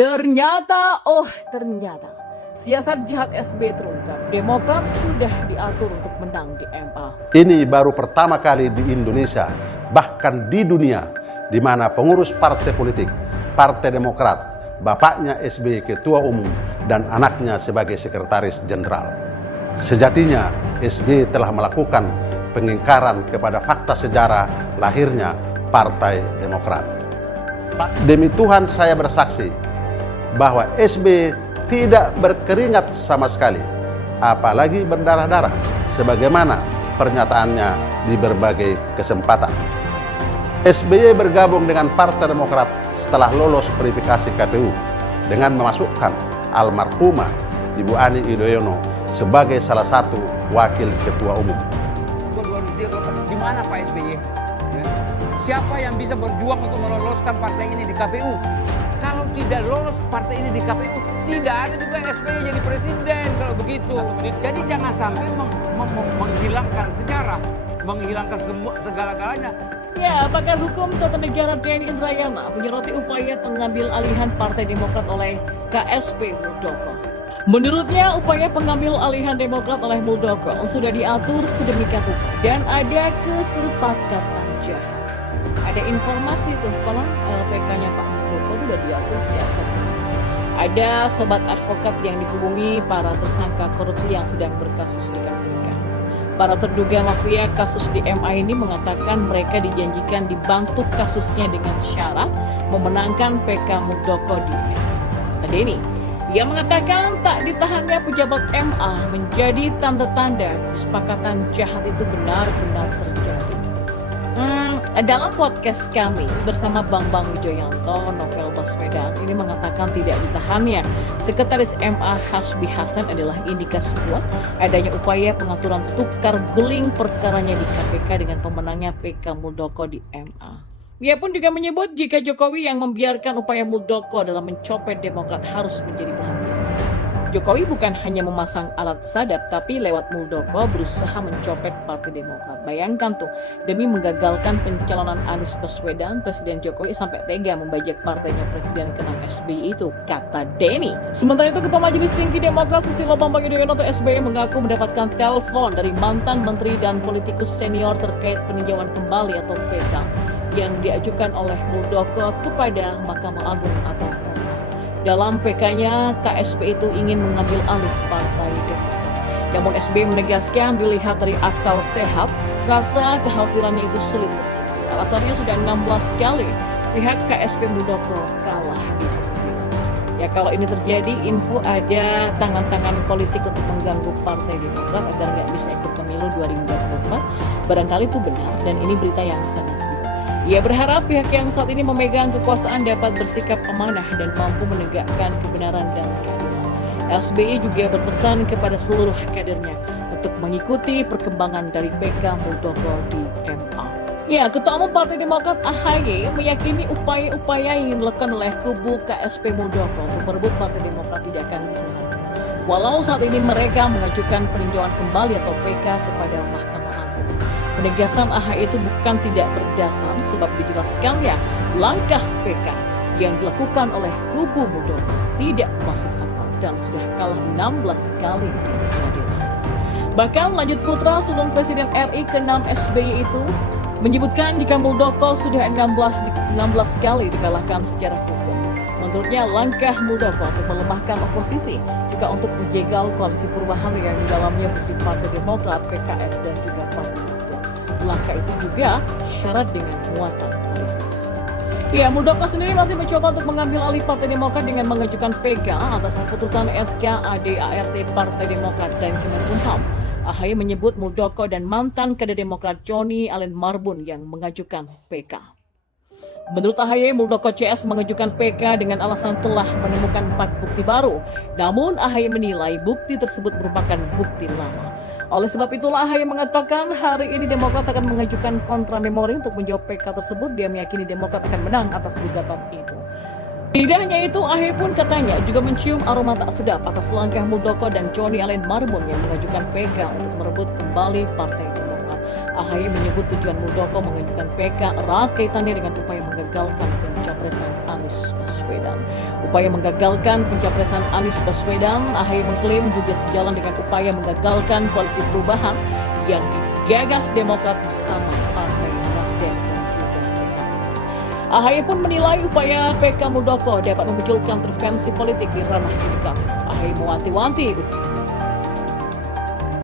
Ternyata siasat jahat SBY terungkap. Demokrat sudah diatur untuk menang di MA. Ini baru pertama kali di Indonesia, bahkan di dunia, di mana pengurus partai politik, Partai Demokrat, bapaknya SBY Ketua Umum dan anaknya sebagai Sekretaris Jenderal. Sejatinya SBY telah melakukan pengingkaran kepada fakta sejarah lahirnya Partai Demokrat. Demi Tuhan saya bersaksi bahwa SBY tidak berkeringat sama sekali, apalagi berdarah-darah, sebagaimana pernyataannya di berbagai kesempatan. SBY bergabung dengan Partai Demokrat setelah lolos verifikasi KPU dengan memasukkan almarhumah Ibu Ani Yudhoyono sebagai salah satu wakil ketua umum. Di mana Pak SBY? Siapa yang bisa berjuang untuk meloloskan partai ini di KPU? Kalau tidak lolos partai ini di KPU, tidak ada juga SBY jadi presiden kalau begitu. Jadi jangan sampai menghilangkan sejarah, menghilangkan segala-galanya. Ya, pakar hukum tata negara Denny Indrayana menyoroti upaya pengambil alihan Partai Demokrat oleh KSP Muldoko. Menurutnya, upaya pengambil alihan Demokrat oleh Muldoko sudah diatur sedemikian rupa dan ada kesepakatan jahat. Ada informasi tuh kalau PK-nya Pak Muldoko sudah diatur siasat. Ada sobat advokat yang dihubungi para tersangka korupsi yang sedang berkasus di KPK. Para terduga mafia kasus di MA ini mengatakan mereka dijanjikan dibantu kasusnya dengan syarat memenangkan PK Muldoko di MA. Kata Denny, ia mengatakan tak ditahannya pejabat MA menjadi tanda-tanda kesepakatan jahat itu benar-benar terjadi. Dalam podcast kami bersama Bambang Wijoyanto, Novel Baswedan ini mengatakan tidak ditahannya Sekretaris MA Hasbi Hasan adalah indikasi kuat adanya upaya pengaturan tukar guling perkaranya di KPK dengan pemenangnya PK Muldoko di MA. Ia pun juga menyebut jika Jokowi yang membiarkan upaya Muldoko dalam mencopet Demokrat harus menjadi perhatian. Jokowi bukan hanya memasang alat sadap, tapi lewat Muldoko berusaha mencopet Partai Demokrat. Bayangkan tuh, demi menggagalkan pencalonan Anies Baswedan, Presiden Jokowi sampai tega membajak partainya Presiden ke-6 SBY itu, kata Denny. Sementara itu, Ketua Majelis Tinggi Demokrat Susilo Bambang Yudhoyono atau SBY mengaku mendapatkan telepon dari mantan menteri dan politikus senior terkait peninjauan kembali atau PK yang diajukan oleh Muldoko kepada Mahkamah Agung atau MA. Dalam PK-nya, KSP itu ingin mengambil alih Partai Demokrat. Namun SBY menegaskan dilihat dari akal sehat, rasa kekhawatirannya itu sulit terjadi. Alasannya sudah 16 kali pihak KSP Muldoko kalah di pemilu. Ya kalau ini terjadi, info ada tangan-tangan politik untuk mengganggu Partai Demokrat agar nggak bisa ikut pemilu 2024. Barangkali itu benar dan ini berita yang sangat. Ia berharap pihak yang saat ini memegang kekuasaan dapat bersikap amanah dan mampu menegakkan kebenaran dan keadilan. SBY juga berpesan kepada seluruh kadernya untuk mengikuti perkembangan dari PK Muldoko di MA. Ya, Ketua Umum Partai Demokrat AHY meyakini upaya-upaya yang dilakukan oleh kubu KSP Muldoko untuk merebut Partai Demokrat tidak akan bisa lancar. Walau saat ini mereka mengajukan peninjauan kembali atau PK kepada Mahkamah Agung. Penegasan AHY itu bukan tidak berdasar sebab dijelaskannya langkah PK yang dilakukan oleh kubu Muldoko tidak masuk akal dan sudah kalah 16 kali di pengadilan. Bahkan lanjut putra sulung Presiden RI ke-6 SBY itu menyebutkan jika Muldoko sudah 16 kali dikalahkan secara hukum. Menurutnya langkah Muldoko untuk melemahkan oposisi juga untuk menjegal koalisi perubahan yang di dalamnya berisi Partai Demokrat, PKS dan juga Partai Nasdem. Langkah itu juga syarat dengan muatan politis. Ya, Muldoko sendiri masih mencoba untuk mengambil alih Partai Demokrat dengan mengajukan PK atas keputusan SK AD/ART Partai Demokrat dan Kemenkumham. AHY menyebut Muldoko dan mantan kader Demokrat Joni Allen Marbun yang mengajukan PK. Menurut AHY, Muldoko CS mengajukan PK dengan alasan telah menemukan 4 bukti baru. Namun AHY menilai bukti tersebut merupakan bukti lama. Oleh sebab itulah AHY mengatakan hari ini Demokrat akan mengajukan kontra memori untuk menjawab PK tersebut. Dia meyakini Demokrat akan menang atas gugatan itu. Tidak hanya itu, AHY pun katanya juga mencium aroma tak sedap atas langkah Muldoko dan Joni Allen Marbun yang mengajukan PK untuk merebut kembali Partai Demokrat. AHY menyebut tujuan Muldoko mengajukan PK erat kaitannya dengan upaya menggagalkan pencapaian pencapresan Anies Baswedan. Upaya menggagalkan pencapresan Anies Baswedan, AHY mengklaim juga sejalan dengan upaya menggagalkan koalisi perubahan yang digagas Demokrat bersama Partai Nasdem dan juga PKS. AHY pun menilai upaya PK Muldoko dapat memunculkan intervensi politik di ranah yudikatif. AHY mewanti-wanti